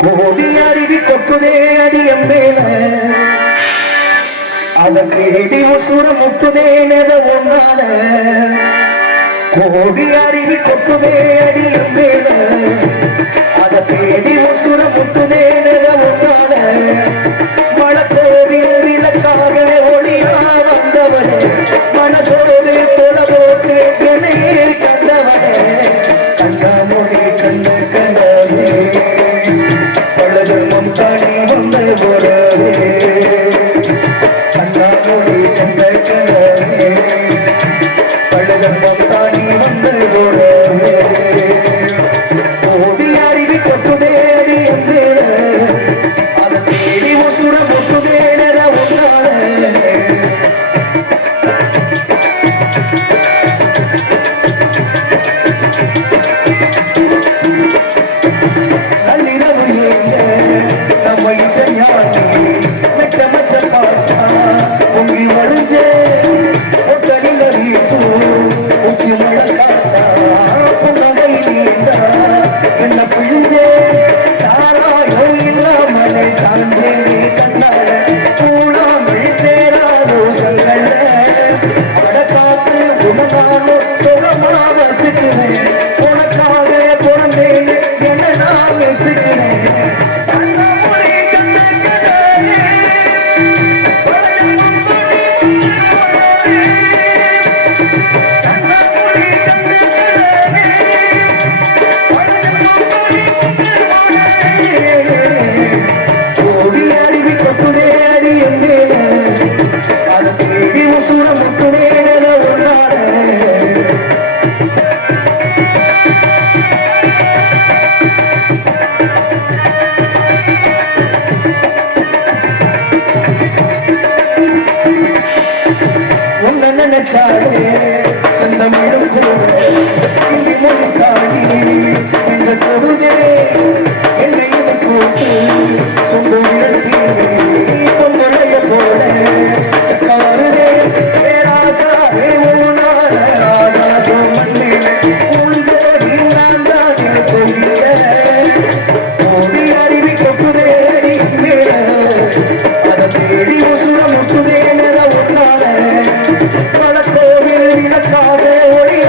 கோடி அருவி கொட்டுதே அடியம் மேல. அத கேடி உசுர முட்டுதே நெத ஒன்னால. கோடி அருவி கொட்டு வச்சிருக்கிறேன். सारे